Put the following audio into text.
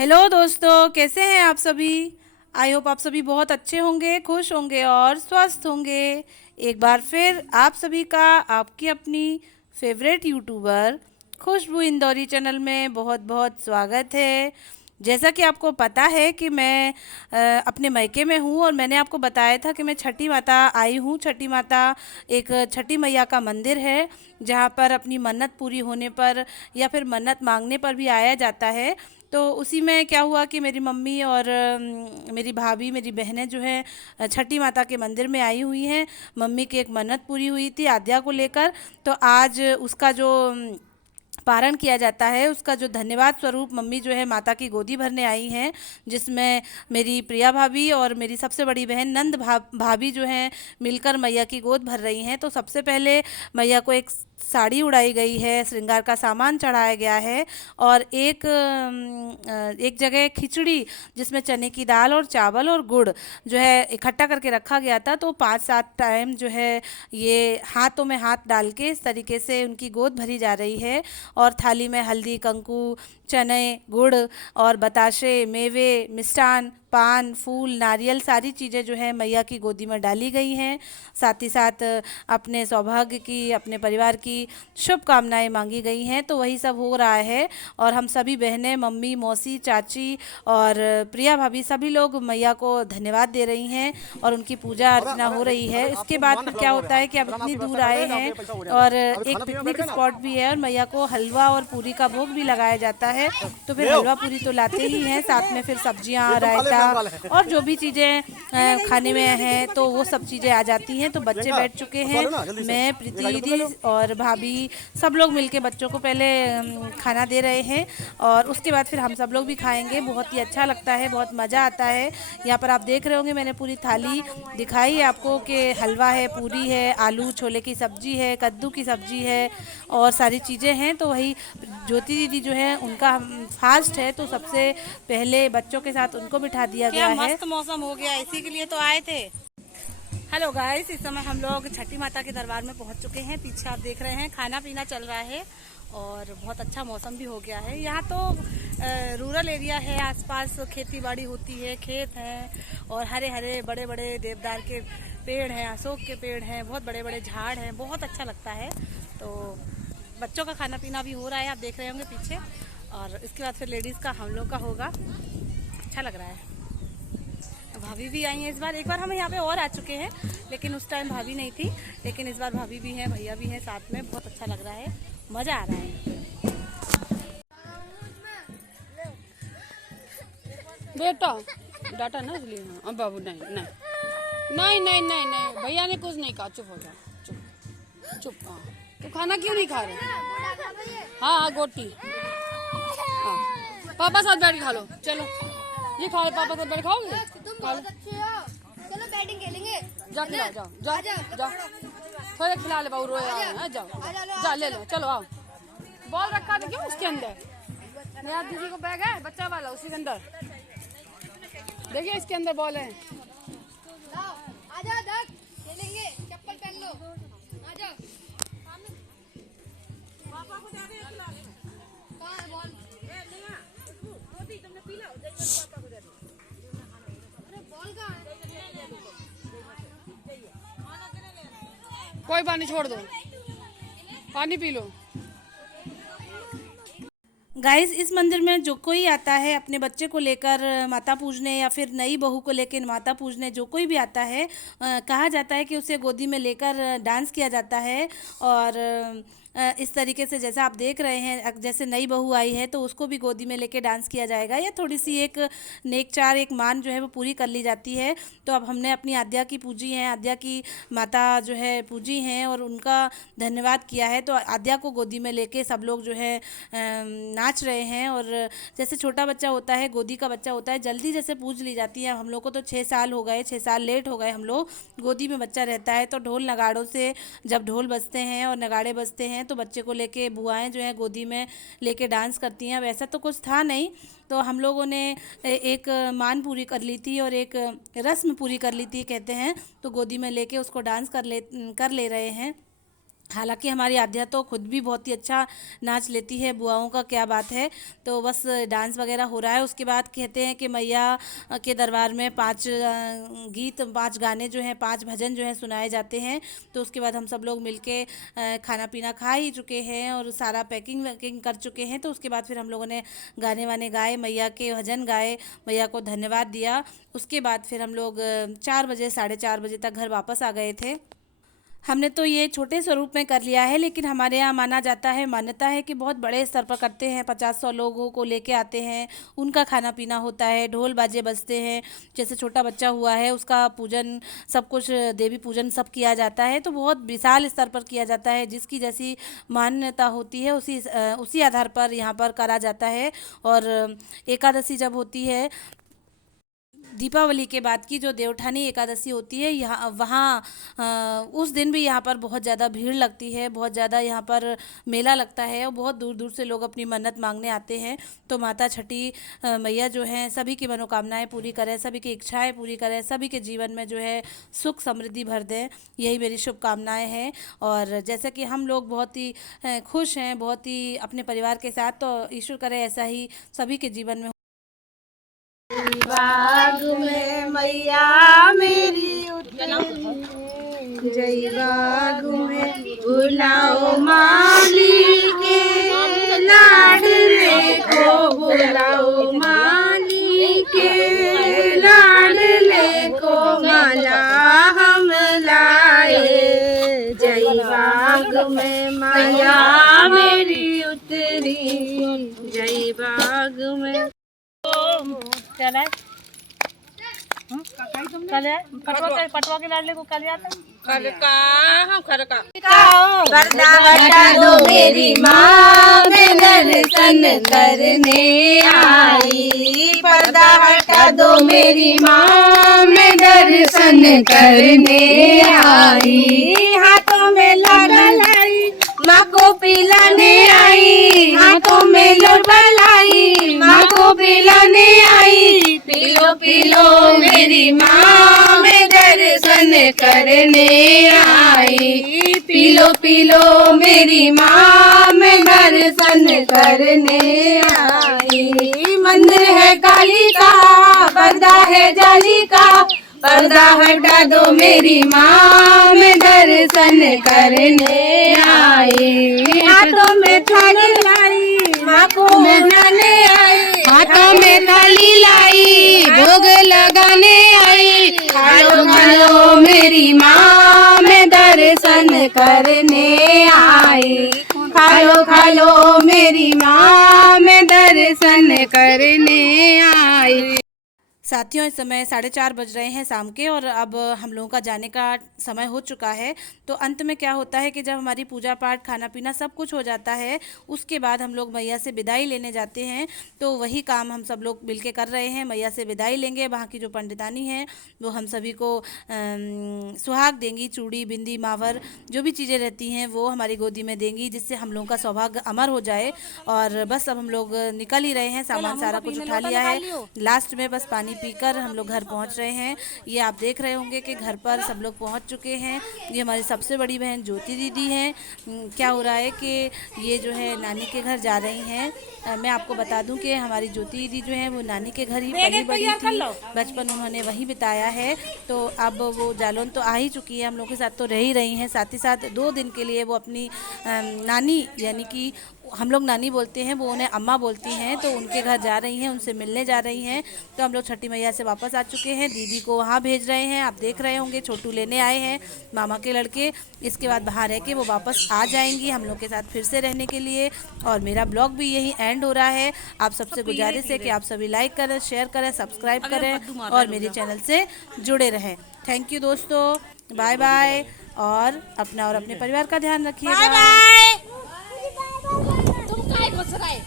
Hello दोस्तों, कैसे हैं आप सभी। आई होप आप सभी बहुत अच्छे होंगे, खुश होंगे और स्वस्थ होंगे। एक बार फिर आप सभी का आपकी अपनी फेवरेट यूट्यूबर खुशबू इंदौरी चैनल में बहुत बहुत स्वागत है। जैसा कि आपको पता है कि मैं अपने मायके में हूँ और मैंने आपको बताया था कि मैं छठी माता आई हूँ। छठी माता एक छठी मैया का मंदिर है जहाँ पर अपनी मन्नत पूरी होने पर या फिर मन्नत मांगने पर भी आया जाता है। तो उसी में क्या हुआ कि मेरी मम्मी और मेरी भाभी, मेरी बहनें जो हैं छठी माता के मंदिर में आई हुई हैं। मम्मी की एक मन्नत पूरी हुई थी आद्या को लेकर। तो आज उसका जो पारण किया जाता है, उसका जो धन्यवाद स्वरूप मम्मी जो है माता की गोदी भरने आई हैं, जिसमें मेरी प्रिया भाभी और मेरी सबसे बड़ी बहन नंद भाभी जो हैं मिलकर मैया की गोद भर रही हैं। तो सबसे पहले मैया को एक साड़ी उड़ाई गई है, श्रृंगार का सामान चढ़ाया गया है और एक जगह खिचड़ी जिसमें चने की दाल और चावल और गुड़ जो है इकट्ठा करके रखा गया था। तो 5-7 टाइम जो है ये हाथों में हाथ डाल के इस तरीके से उनकी गोद भरी जा रही है और थाली में हल्दी, कंकु, चने, गुड़ और बताशे, मेवे, मिष्ठान, पान, फूल, नारियल सारी चीज़ें जो है मैया की गोदी में डाली गई हैं। साथ ही साथ अपने सौभाग्य की, अपने परिवार की शुभकामनाएं मांगी गई हैं। तो वही सब हो रहा है और हम सभी बहनें, मम्मी, मौसी, चाची और प्रिया भाभी सभी लोग मैया को धन्यवाद दे रही हैं और उनकी पूजा अर्चना हो रही है। इसके बाद फिर क्या होता है कि अब इतनी दूर आए हैं और एक पिकनिक स्पॉट भी है और मैया को हलवा और पूरी का भोग भी लगाया जाता है। तो फिर हलवा पूरी तो लाते ही हैं, साथ में फिर सब्जियां, रायता और जो भी चीज़ें खाने में हैं तो वो सब चीज़ें आ जाती हैं। तो बच्चे बैठ चुके हैं, मैं, प्रीति दीदी और भाभी सब लोग मिलके बच्चों को पहले खाना दे रहे हैं और उसके बाद फिर हम सब लोग भी खाएंगे। बहुत ही अच्छा लगता है, बहुत मज़ा आता है। यहाँ पर आप देख रहे होंगे मैंने पूरी थाली दिखाई है आपको कि हलवा है, पूरी है, आलू छोले की सब्जी है, कद्दू की सब्जी है और सारी चीज़ें हैं। तो वही ज्योति दीदी जो है उनका फास्ट है तो सबसे पहले बच्चों के साथ उनको बिठा दिया गया है। मस्त मौसम हो गया, इसी के लिए तो आए थे। हेलो गाइस, इस समय हम लोग छठी माता के दरबार में पहुंच चुके हैं। पीछे आप देख रहे हैं खाना पीना चल रहा है और बहुत अच्छा मौसम भी हो गया है। यहाँ तो रूरल एरिया है, आसपास खेती बाड़ी होती है, खेत हैं और हरे हरे बड़े बड़े देवदार के पेड़ हैं, अशोक के पेड़ हैं, बहुत बड़े बड़े झाड़ हैं, बहुत अच्छा लगता है। तो बच्चों का खाना पीना भी हो रहा है, आप देख रहे होंगे पीछे। और इसके बाद फिर लेडीज़ का हम लोग का होगा। अच्छा लग रहा है। भाभी भी आई हैं इस बार। एक बार हम यहाँ पे और आ चुके हैं लेकिन उस टाइम भाभी नहीं थी, लेकिन इस बार भाभी भी हैं, भैया भी हैं साथ में। बहुत अच्छा लग रहा है, मज़ा आ रहा है। बेटा डाटा ना इसलिए। हाँ अब बाबू नहीं नहीं नहीं नहीं नहीं नहीं भैया ने कुछ नहीं कहा, चुप हो जा, चुप चुप। हाँ तो खाना क्यों नहीं खा रहे? हाँ हाँ गोटी। हाँ पापा साथ बैठ के खा लो, चलो ये खा लो, पापा साथ बैठ खाओगे? खा लो, चलो बैटिंग खेलेंगे। जा खिलाओ, जाओ जाओ जाओ, थोड़ा खिला ले बाबू, रोया। जाओ जा ले लो, चलो आओ। बॉल रखा था क्यों उसके अंदर? मेरा दीदी को बैग है बच्चा वाला, उसी के अंदर देखिए, इसके अंदर बॉल है। आजा दक खेलेंगे, चप्पल पहन लो, आजा। पापा को दे दे, खिला ले। कहां है बॉल? ए लिया रोटी तुमने पी लो, दे पापा को दे दो। अरे बॉल कहां है? कोई पानी छोड़ दो, पानी पी लो। गाइस, इस मंदिर में जो कोई आता है अपने बच्चे को लेकर माता पूजने या फिर नई बहू को लेकर माता पूजने, जो कोई भी आता है कहा जाता है कि उसे गोदी में लेकर डांस किया जाता है। और इस तरीके से जैसा आप देख रहे हैं, जैसे नई बहू आई है तो उसको भी गोदी में लेके डांस किया जाएगा या थोड़ी सी एक नेक चार, एक मान जो है वो पूरी कर ली जाती है। तो अब हमने अपनी आद्या की पूजी हैं, आद्या की माता जो है पूजी हैं और उनका धन्यवाद किया है। तो आद्या को गोदी में लेके सब लोग जो है नाच रहे हैं। और जैसे छोटा बच्चा होता है, गोदी का बच्चा होता है, जल्दी जैसे पूज ली जाती है। हम लोग को तो 6 साल हो गए, 6 साल लेट हो गए हम लोग। गोदी में बच्चा रहता है तो ढोल नगाड़ों से जब ढोल बजते हैं और नगाड़े बजते हैं तो बच्चे को लेके बुआएं जो है गोदी में लेके डांस करती हैं। वैसा तो कुछ था नहीं, तो हम लोगों ने एक मान पूरी कर ली थी और एक रस्म पूरी कर ली थी कहते हैं। तो गोदी में लेके उसको डांस कर ले रहे हैं। हालांकि हमारी आद्या तो खुद भी बहुत ही अच्छा नाच लेती है, बुआओं का क्या बात है। तो बस डांस वगैरह हो रहा है। उसके बाद कहते हैं कि मैया के दरबार में 5 गीत, 5 गाने जो हैं, 5 भजन जो हैं सुनाए जाते हैं। तो उसके बाद हम सब लोग मिलके खाना पीना खा ही चुके हैं और सारा पैकिंग वैकिंग कर चुके हैं। तो उसके बाद फिर हम लोगों ने गाने वाने गाए, मैया के भजन गाए, मैया को धन्यवाद दिया। उसके बाद फिर हम लोग 4 बजे, 4:30 बजे तक घर वापस आ गए थे। हमने तो ये छोटे स्वरूप में कर लिया है, लेकिन हमारे यहाँ माना जाता है, मान्यता है कि बहुत बड़े स्तर पर करते हैं। 50-100 लोगों को लेके आते हैं, उनका खाना पीना होता है, ढोल बाजे बजते हैं। जैसे छोटा बच्चा हुआ है उसका पूजन, सब कुछ देवी पूजन सब किया जाता है। तो बहुत विशाल स्तर पर किया जाता है, जिसकी जैसी मान्यता होती है उसी आधार पर यहाँ पर करा जाता है। और एकादशी जब होती है, दीपावली के बाद की जो देवउठानी एकादशी होती है, यहाँ वहाँ उस दिन भी यहाँ पर बहुत ज़्यादा भीड़ लगती है, बहुत ज़्यादा यहाँ पर मेला लगता है और बहुत दूर दूर से लोग अपनी मन्नत मांगने आते हैं। तो माता छठी मैया जो हैं सभी की मनोकामनाएं पूरी करें, सभी की इच्छाएं पूरी करें, सभी के जीवन में जो है सुख समृद्धि भर दें, यही मेरी शुभकामनाएं हैं। और जैसा कि हम लोग बहुत ही खुश हैं, बहुत ही अपने परिवार के साथ, तो ईश्वर करे ऐसा ही सभी के जीवन में। बाग में मैया मेरी उतरी, जय बाग में बुलाओ माली के लाडले को, बुलाओ माली के लाडले को, माला हम लाए। जय बाग में मैया मेरी उतरी, जय बाग में। चला पटवा के लाडले को कल आता पर्दा हटा दो मेरी माँ, मैं दर्शन करने आई। पर्दा हटा दो मेरी माँ, मैं दर्शन करने आई। हाथों में लाडा लाई, माँ को पिलाने आई। हाथों में लोटा लाई, माँ को पिलाने आई। पिलो पिलो मेरी माँ, मैं दर्शन करने आई। पिलो पिलो मेरी माँ, मैं दर्शन करने आई। मंदिर है काली का, पर्दा है जाली का, पर्दा हटा दो मेरी माँ, मैं दर्शन करने आई। हाथों में थाली लाई, माँ को मनाने आई। हाथों में थाली लाई, भोग लगाने आई। खालो खालो मेरी माँ, मैं दर्शन करने आई। खालो खालो मेरी माँ, मैं दर्शन करने आई। साथियों, इस समय 4:30 बज रहे हैं शाम के, और अब हम लोगों का जाने का समय हो चुका है। तो अंत में क्या होता है कि जब हमारी पूजा पाठ, खाना पीना सब कुछ हो जाता है, उसके बाद हम लोग मैया से विदाई लेने जाते हैं। तो वही काम हम सब लोग मिलके कर रहे हैं, मैया से विदाई लेंगे। वहाँ की जो पंडितानी है वो हम सभी को सुहाग देंगी, चूड़ी, बिंदी, मावर, जो भी चीज़ें रहती हैं वो हमारी गोदी में देंगी, जिससे हम लोगों का सौभाग्य अमर हो जाए। और बस अब हम लोग निकल ही रहे हैं, सामान सारा कुछ उठा लिया है। लास्ट में बस पानी पीकर हम लोग घर पहुंच रहे हैं। ये आप देख रहे होंगे कि घर पर सब लोग पहुंच चुके हैं। ये हमारी सबसे बड़ी बहन ज्योति दीदी हैं। क्या हो रहा है कि ये जो है नानी के घर जा रही हैं। मैं आपको बता दूं कि हमारी ज्योति दीदी जो है वो नानी के घर ही पली बड़ी थी, बचपन उन्होंने वहीं बिताया है। तो अब वो जालौन तो आ ही चुकी है, हम लोग के साथ तो रह ही रही हैं। साथ ही साथ 2 दिन के लिए वो अपनी नानी, यानी कि हम लोग नानी बोलते हैं, वो उन्हें अम्मा बोलती हैं, तो उनके घर जा रही हैं, उनसे मिलने जा रही हैं। तो हम लोग छठी मैया से वापस आ चुके हैं, दीदी को वहाँ भेज रहे हैं। आप देख रहे होंगे छोटू लेने आए हैं मामा के लड़के। इसके बाद बाहर रह के वो वापस आ जाएंगी हम लोग के साथ फिर से रहने के लिए। और मेरा ब्लॉग भी यही एंड हो रहा है। आप सबसे गुजारिश है कि आप सभी लाइक करें, शेयर करें, सब्सक्राइब करें और मेरे चैनल से जुड़े रहें। थैंक यू दोस्तों, बाय बाय, और अपना और अपने परिवार का ध्यान रखिएगा। तुम काय घुस रहे